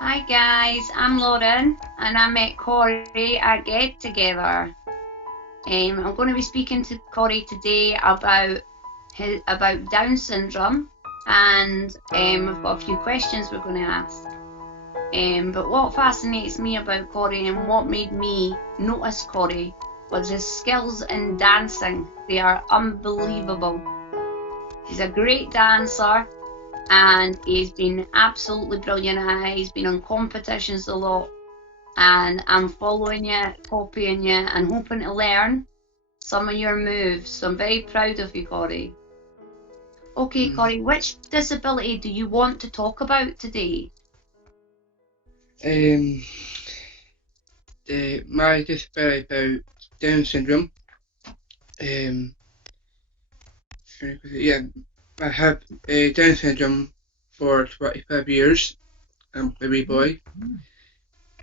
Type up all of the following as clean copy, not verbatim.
Hi guys, I'm Lauren and I met Corey at Get Together. I'm going to be speaking to Corey today about Down syndrome and we've got a few questions we're going to ask. But what fascinates me about Corey and what made me notice Corey was his skills in dancing. They are unbelievable. He's a great dancer and he's been absolutely brilliant at it. He's been on competitions a lot, and I'm following you, copying you, and hoping to learn some of your moves. So I'm very proud of you, Corey. Okay, Corey, which disability do you want to talk about today? Um, my disability about Down syndrome. Um, yeah, I have Down syndrome for 25 years. I'm a wee boy.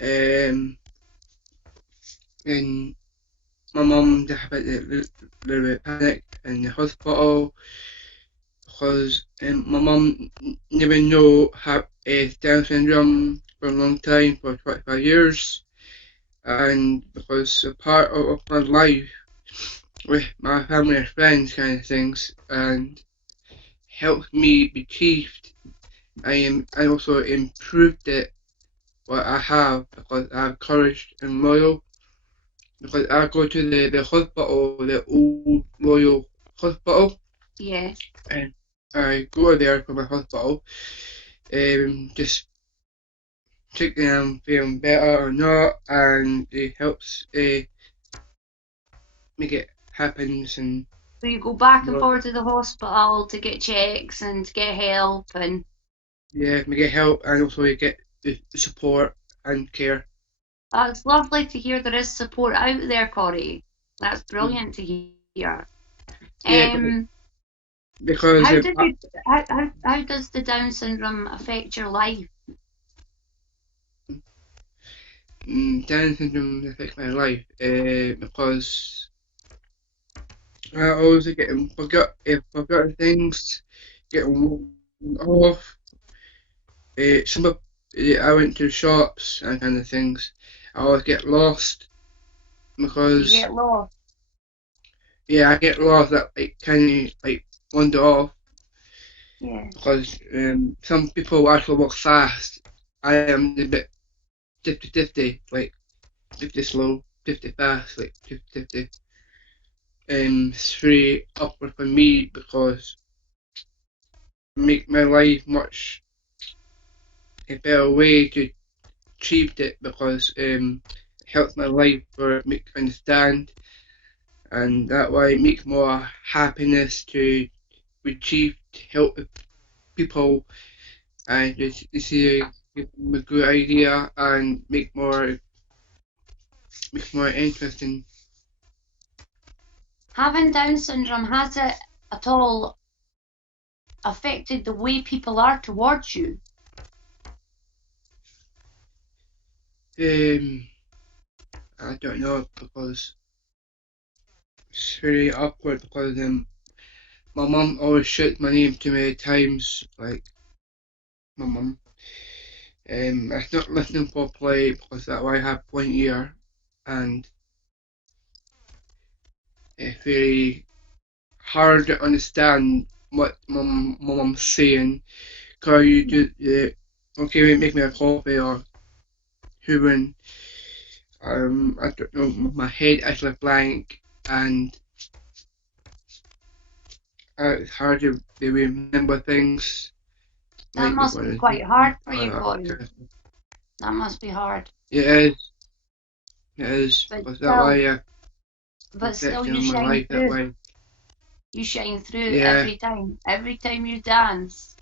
Um, and my mum had a little bit of panic in the hospital because my mum never know had Down syndrome for a long time, for 25 years, and because a part of my life with my family and friends kind of things, and helped me be achieved. I also improved it what I have because I have courage and loyal. Because I go to the hospital, the old Royal Hospital, Yes. and I go there for my hospital, just check them I'm feeling better or not, and it helps make it happen and So you go back and well, forth to the hospital to get checks and to get help, and yeah, make it help, and also you get the support and care. that's lovely to hear there is support out there, Corey. That's Mm. brilliant to hear. Yeah, Um, because how does it, how does the Down syndrome affect your life? Down syndrome affects my life because I always getting forgot things, getting off. Some of I went to shops and kind of things. I always get lost You because get lost. yeah, I get lost that like kind of like wander off Yeah. because some people actually walk fast. I am a bit 50-50, like 50 slow, 50 fast, like 50-50. It's very awkward for me because make my life much a better way to achieve it because it helps my life or make understand and that way make more happiness to achieve to help people and just see give them a good idea and make more interesting. Having Down syndrome, has it at all affected the way people are towards you? Um, I don't know because it's very awkward because my mum always shouts my name too many times, like my mum. It's not listening properly because that way I have one ear and it's very hard to understand what my mum's saying. Cause you do, okay, make me a coffee or hoovering. I don't know, my head is like blank and it's hard to remember things That like must before be the quite hard for you, that Corey. kind of stuff. That must be hard. It is, But because that still, way but still, reflecting you on my shine life that through. way. You shine through Yeah, every time. Every time you dance.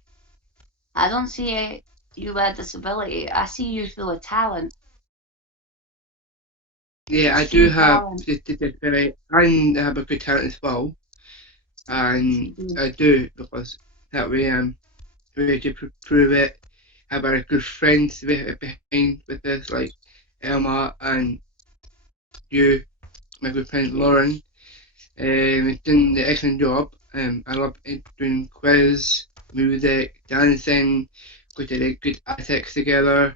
I don't see you with a disability. I see you full of talent. yeah, I do Extreme have talent. the ability and I have a good talent as well. And I do because that way I'm ready to prove it. I have a good friends behind with this, like Elma and you, my good friend Yeah. Lauren. Doing the excellent job. I love doing quiz, music, dancing, got to like good ethics together.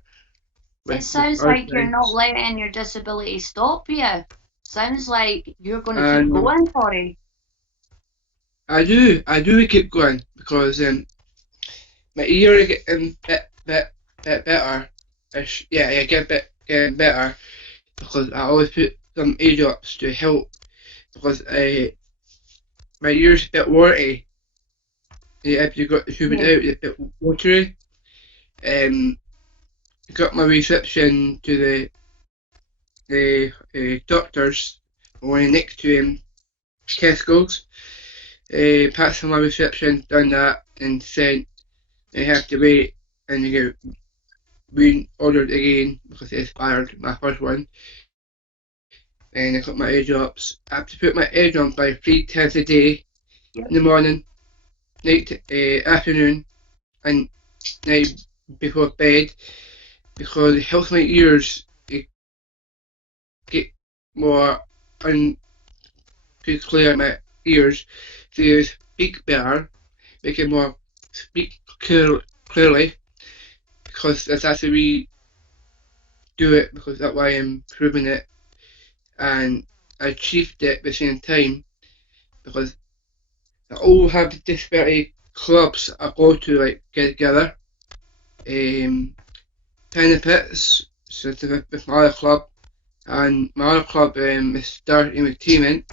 It with sounds our like you're not friends. letting your disability stop you. Sounds like you're going to keep And going, Corey. I do keep going because my ear is getting bit better. Yeah, getting better because I always put some ear drops to help because my ear's a bit watery. Yeah, if you got the fluid Yeah. out, it's a bit watery. Um, got my reception to the doctors when next to Tesco's. Passed on my reception, done that, and said they have to wait and they get re-ordered again because it expired my first one. And I got my ear drops. I have to put my ear drops by 3 times a day Yep. in the morning, night, afternoon, and night before bed because it helps my ears get more and clear my ears to speak better, make it more speak clearly because that's actually we do it because that way I'm proving it and I achieved it at the same time because I all have disparate clubs I go to like get together. Um, Benefits, so with my other club and my other club is Start Entertainment.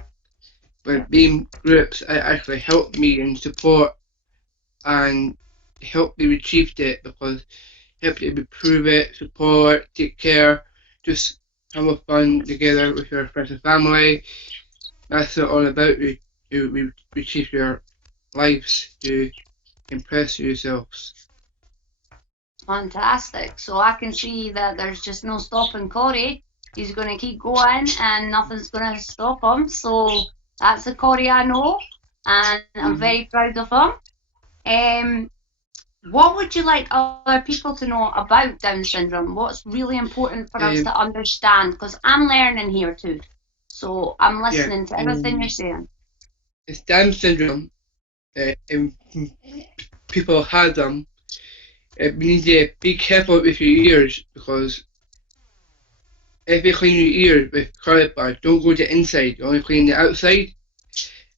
But being groups it actually helped me in support and helped me achieve it because it helped you improve it, support, take care, just have fun together with your friends and family. That's what all about. We achieve your lives to impress yourselves. Fantastic. So I can see that there's just no stopping Corey. He's going to keep going and nothing's going to stop him. So that's the Corey I know, and I'm Mm-hmm. very proud of him. What would you like other people to know about Down syndrome? What's really important for us Um, to understand? Because I'm learning here too. So I'm yeah, listening to everything you're saying. it's Down syndrome. And people have them. We need to be careful with your ears because if you clean your ears with toilet bar, don't go to the inside, only clean the outside.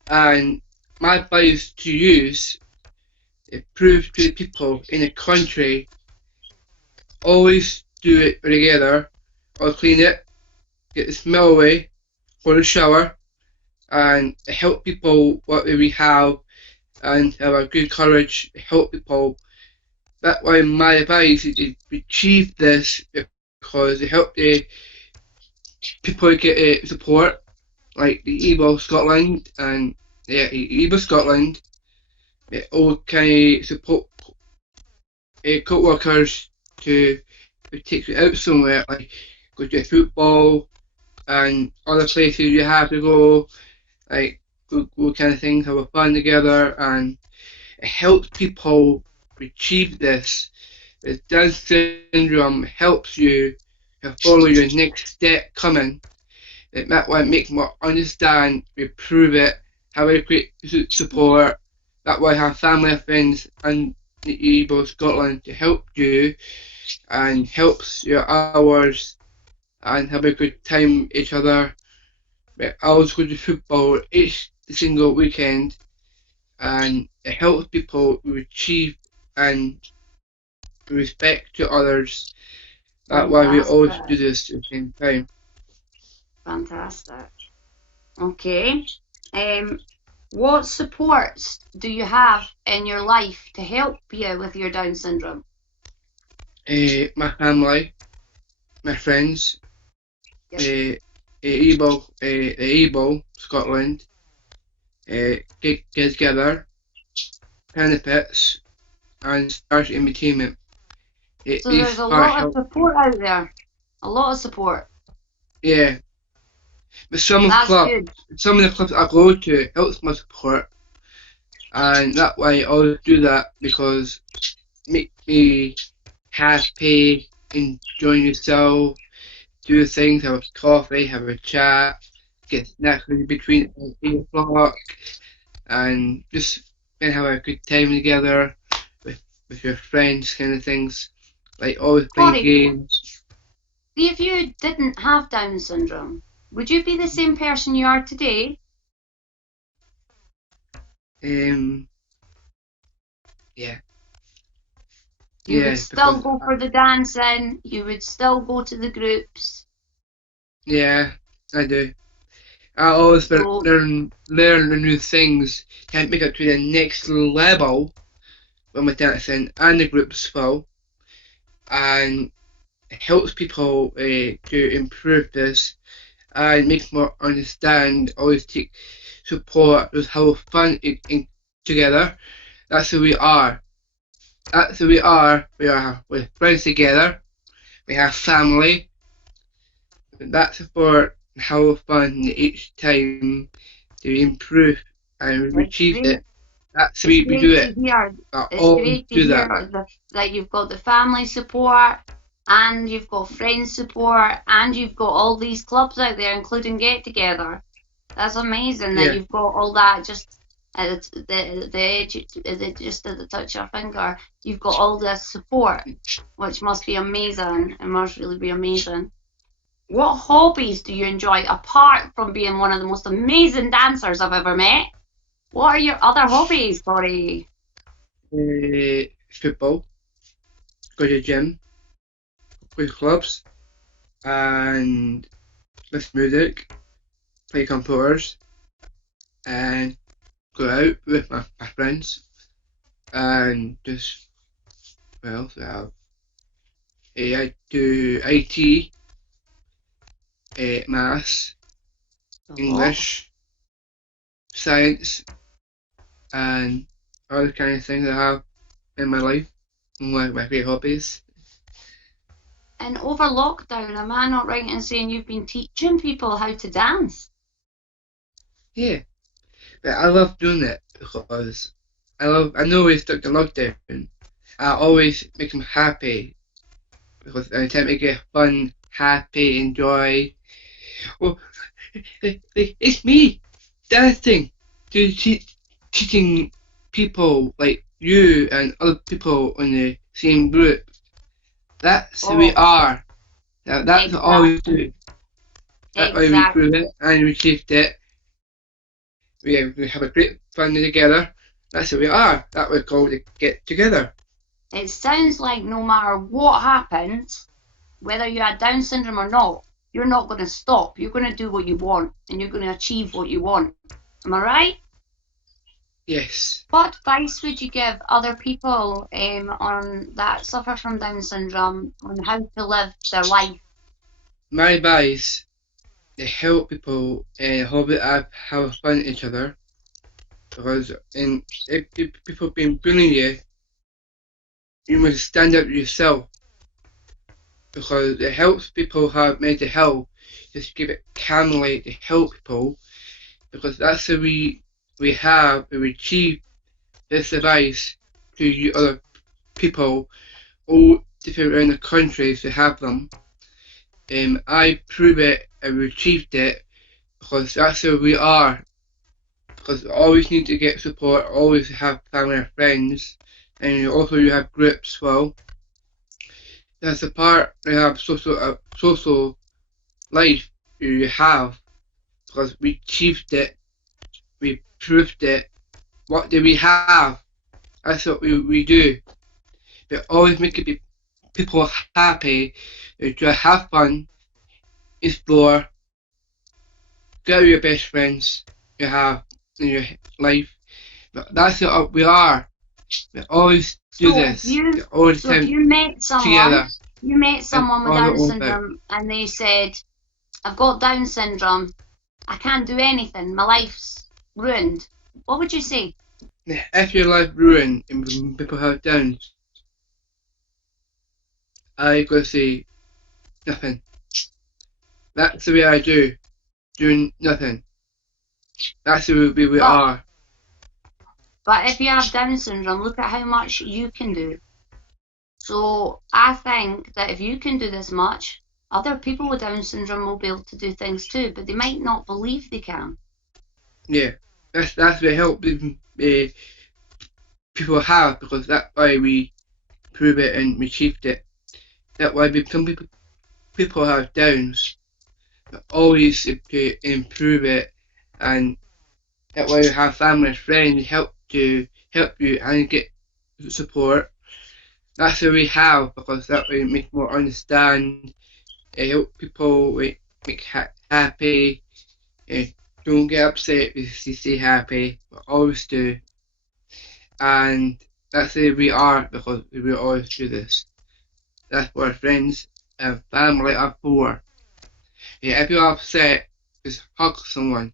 And my advice to use to prove to the people in the country, always do it together, or clean it, get the smell away for the shower, and help people what we have, and have a good courage to help people. That way my advice is to achieve this because it help the people get support like the EBO Scotland and yeah, EBO Scotland, all kind of support co-workers to take you out somewhere, like go to football and other places you have to go, like go kind of things, have a fun together, and it helps people achieve this. The Down syndrome helps you to follow your next step coming. That way make more understand, improve it, have a great support. That way have family, friends and both Scotland to help you and helps your hours and have a good time with each other. But I always go to football each single weekend and it helps people achieve and respect to others. That's why we always do Fantastic. this at the same time. Fantastic. Okay. Um, what supports do you have in your life to help you with your Down syndrome? My family, my friends, Yep. Ebo Scotland, get together, benefits, and start entertainment. So there's These a are lot of help. support out there. A lot of support. Yeah, but That's good. some of the clubs I go to helps my support, and that way I always do that because make me happy, enjoy yourself, do things, have a coffee, have a chat, get snacks in between 8 o'clock, and just have a good time together with with your friends, kind of things. Like always playing Corey, games. See, if you didn't have Down syndrome, would you be the same person you are today? Yeah. You Yeah, would still because go for the dancing, you would still go to the groups. yeah, I do. I always So, learn the new things to make it to the next level with my dancing and the groups as well, and it helps people to improve this and make more understand. Always take support, just have fun together. That's who we are. That's who we are. We're friends together. We have family. That support and have fun each time to improve and it's achieve great. it. That's the It's way we do great to it. hear. I It's always great to do hear that. that you've got the family support and you've got friends support and you've got all these clubs out there, including Get Together. That's amazing that Yeah. you've got all that just at the edge, just at the touch of your finger. You've got all this support, which must be amazing. It must really be amazing. What hobbies do you enjoy apart from being one of the most amazing dancers I've ever met? What are your other hobbies, Corey? Football, go to the gym, play clubs, and listen to music, play computers, and go out with my friends, and just, well, I do IT, maths, A lot. English, science, and other kind of things I have in my life, my great hobbies. And over lockdown, am I not right in saying you've been teaching people how to dance? Yeah, but I love doing it because I know we stuck to lockdown. I always make them happy because I tend to make it fun, happy, enjoy. Well, it's me dancing to teaching people like you and other people in the same group. That's who we Oh, are. That's all we exactly. do. That's why we prove Exactly. it and we achieved it. We have a great fun together. That's who we are. That we call to get together. It sounds like no matter what happens, whether you had Down syndrome or not, you're not going to stop. You're going to do what you want and you're going to achieve what you want. Am I right? Yes. What advice would you give other people on that suffer from Down syndrome on how to live their life? My advice to help people have fun with each other because if people been bullying you, you must stand up yourself because it helps people have mental health. Just give it calmly to help people because that's how we achieve this advice to you other people all different around the country to have them. I prove it and we achieved it because that's who we are. Because you always need to get support, always have family and friends, and you have groups as well. That's the part we have social life you have because we achieved it, we proved it. What do we have? That's what we do. We always make people happy, to have fun, explore, get with your best friends you have in your life. But that's what we are. We always do this all the So if time you met together. That's someone with all Down it's all about. syndrome and they said, I've got Down syndrome, I can't do anything, my life's ruined, what would you say? If your life ruined and people have downs, I gotta say nothing. That's the way I do. Doing nothing. That's the way we But are. but if you have Down syndrome, look at how much you can do. So I think that if you can do this much, other people with Down syndrome will be able to do things too, but they might not believe they can. Yeah. That's the help people have because that's why we prove it and we achieved it. That's why some people people have downs, but always to improve it, and that way you have family and friends help you and get support. That's what we have, because that way it makes more understand, help people make happy, don't get upset if you stay happy, but always do. And that's who we are, because we always do this. That's what our friends and family are for. If you're upset, just hug someone.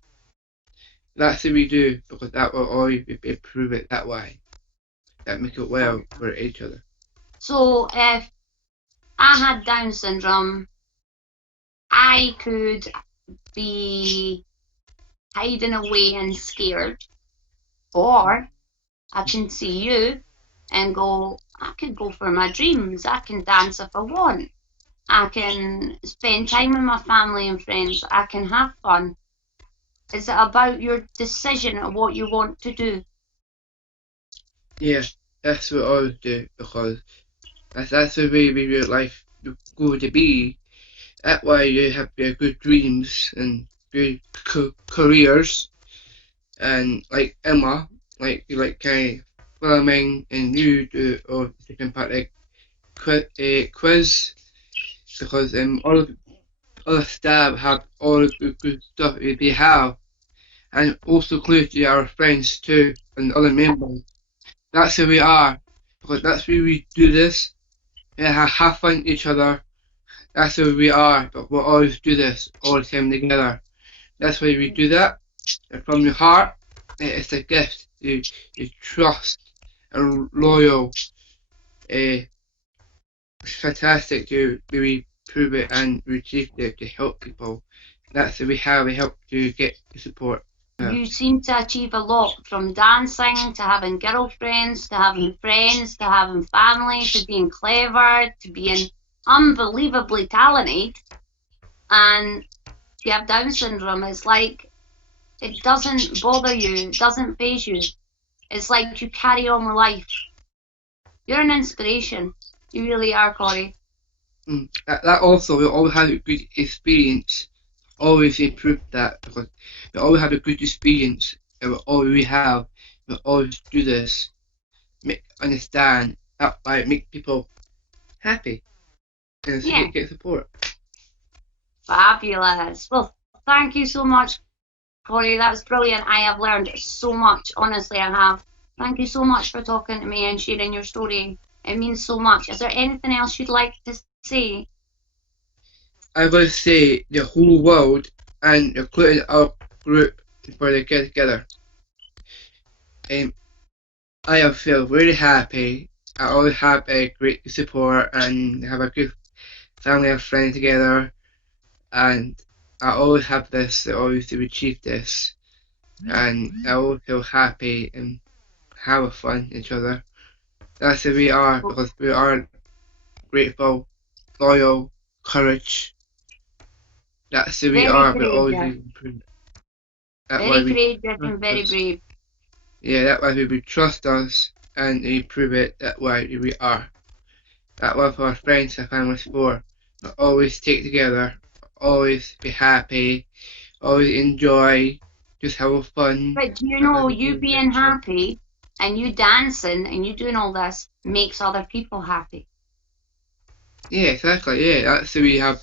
That's what we do, because that will always improve it that way. That make it well for each other. So if I had Down syndrome, I could be hiding away and scared, or I can see you and go, I can go for my dreams, I can dance if I want, I can spend time with my family and friends, I can have fun. Is it about your decision of what you want to do? Yeah, that's what I always do, because that's the way your life going to be. That way you have your good dreams and good careers, and like Emma, like you like filming, and you do or taking part like quiz, because all the other staff have all the good stuff they have, and also include to our friends too and other members. That's who we are, because that's why we do this. And have fun with each other. That's who we are, but we'll always do this all the time together. That's why we do that. And from your heart, it's a gift. You trust and loyal. It's fantastic to really prove it and achieve it to help people. That's what we have. We help to get the support. You seem to achieve a lot, from dancing to having girlfriends to having friends to having family to being clever to being unbelievably talented. And you have Down syndrome. It's like it doesn't bother you, it doesn't faze you. It's like you carry on with life. You're an inspiration. You really are, Corey. That also, we always have a good experience. Always improve that, because we always have a good experience, and we always do this. Understand that way, make people happy and get support. Fabulous. Well, thank you so much, Corey. That was brilliant. I have learned so much. Honestly, I have. Thank you so much for talking to me and sharing your story. It means so much. Is there anything else you'd like to say? I would say the whole world, and including our group, before they get together. I have feel really happy. I always have a great support and have a good family and friends together, and I always have this. I always to achieve this, and I always feel happy and have fun with each other. That's who we are, because we are grateful, loyal, courage. That's who we are. We always improve. Very courageous and very brave. Yeah, that way we trust us and improve it. That way we are. That way for our friends and family for. Always stick together. Always be happy. Always enjoy. Just have fun. But do you know, you being happy and you dancing and you doing all this makes other people happy. Yeah, exactly. Yeah, that's who we have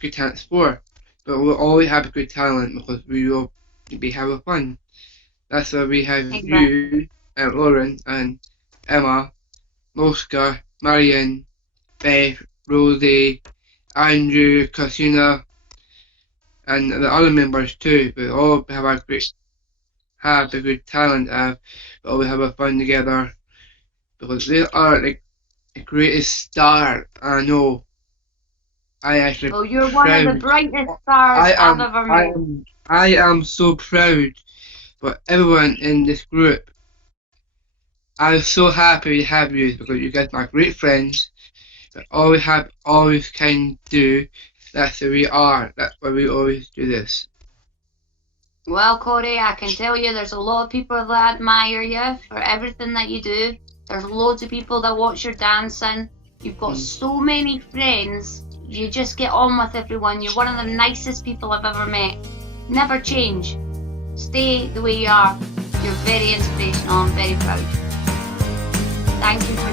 good talents for. But we'll always have good talent, because we will be having fun. That's why we have you and Lauren and Emma, Mosca, Marion, Beth, Rosie, Andrew, Christina, and the other members too. We all have a good talent, but we have a fun together, because they are like the greatest star I know. Well, you're one of the brightest stars I've ever met. I am so proud for everyone in this group. I'm so happy to have you, because you guys are great friends. Always can do. That's who we are. That's why we always do this. Well, Corey, I can tell you there's a lot of people that admire you for everything that you do. There's loads of people that watch your dancing. You've got so many friends. You just get on with everyone. You're one of the nicest people I've ever met. Never change. Stay the way you are. You're very inspirational. I'm very proud. Thank you for